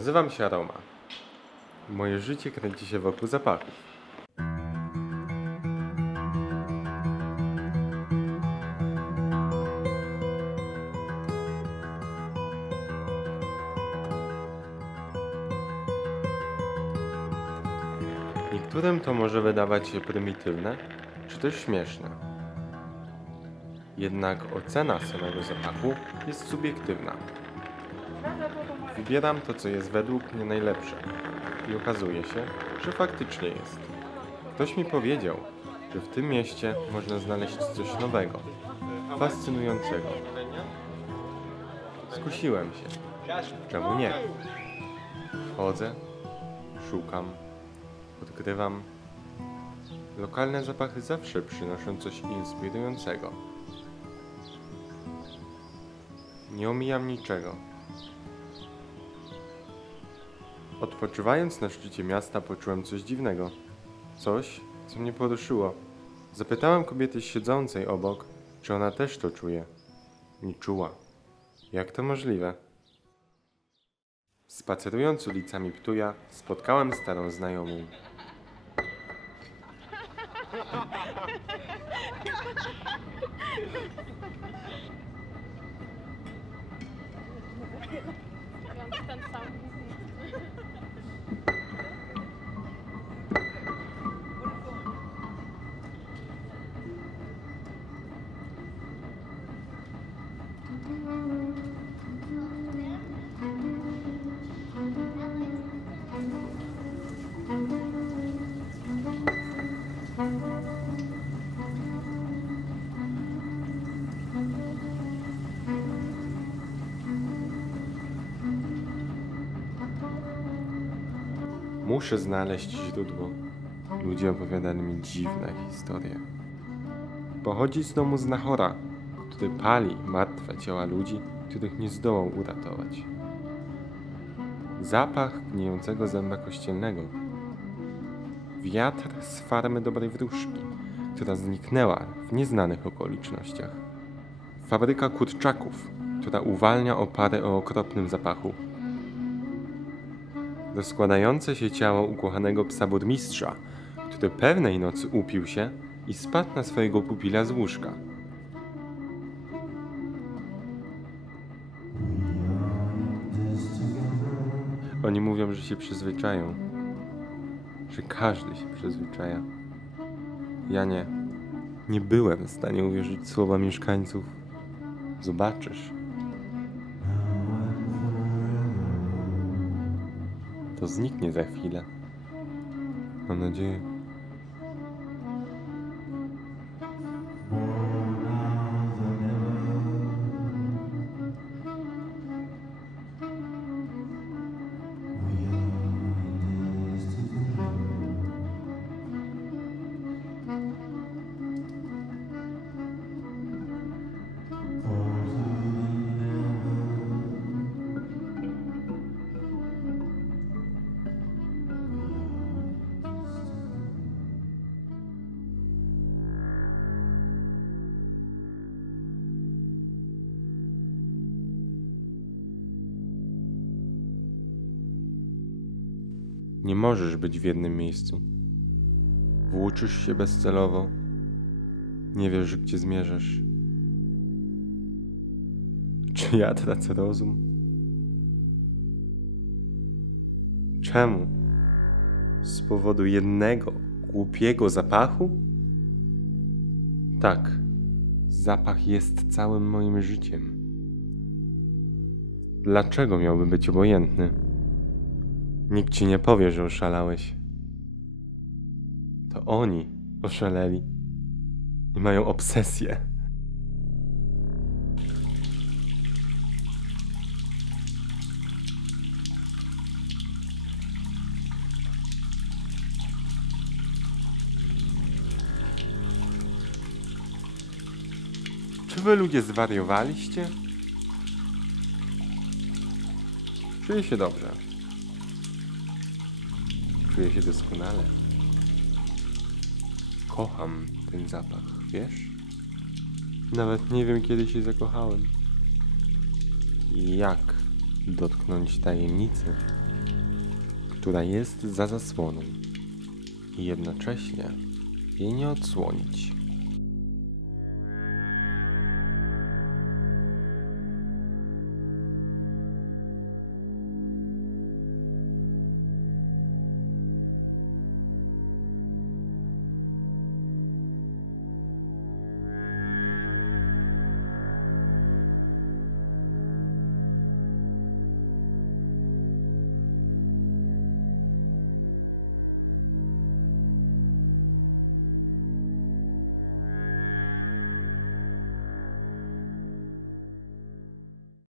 Nazywam się Aroma. Moje życie kręci się wokół zapachów. Niektórym to może wydawać się prymitywne, czy też śmieszne. Jednak ocena samego zapachu jest subiektywna. Wybieram to, co jest według mnie najlepsze i okazuje się, że faktycznie jest. Ktoś mi powiedział, że w tym mieście można znaleźć coś nowego, fascynującego. Skusiłem się. Czemu nie? Chodzę, szukam, odkrywam. Lokalne zapachy zawsze przynoszą coś inspirującego. Nie omijam niczego. Odpoczywając na szczycie miasta, poczułem coś dziwnego. Coś, co mnie poruszyło. Zapytałem kobiety siedzącej obok, czy ona też to czuje. Nie czuła. Jak to możliwe? Spacerując ulicami Ptuja, spotkałem starą znajomą. Ten sam. Muszę znaleźć źródło. Ludzie opowiadali mi dziwne historie. Pochodzi z domu znachora, który pali martwe ciała ludzi, których nie zdołał uratować. Zapach gnijącego zęba kościelnego. Wiatr z farmy dobrej wróżki, która zniknęła w nieznanych okolicznościach. Fabryka kurczaków, która uwalnia opary o okropnym zapachu. Rozkładające się ciało ukochanego psa burmistrza, który pewnej nocy upił się i spadł na swojego pupila z łóżka. Oni mówią, że się przyzwyczają, że każdy się przyzwyczaja. Ja nie. Nie byłem w stanie uwierzyć w słowa mieszkańców. Zobaczysz. To zniknie za chwilę. Mam nadzieję. Nie możesz być w jednym miejscu. Włóczysz się bezcelowo. Nie wiesz, gdzie zmierzasz. Czy ja tracę rozum? Czemu? Z powodu jednego głupiego zapachu? Tak, zapach jest całym moim życiem. Dlaczego miałby być obojętny? Nikt ci nie powie, że oszalałeś. To oni oszaleli i mają obsesję. Czy wy ludzie zwariowaliście? Czuję się dobrze. Czuję się doskonale. Kocham ten zapach, wiesz? Nawet nie wiem, kiedy się zakochałem. Jak dotknąć tajemnicy która jest za zasłoną i jednocześnie jej nie odsłonić.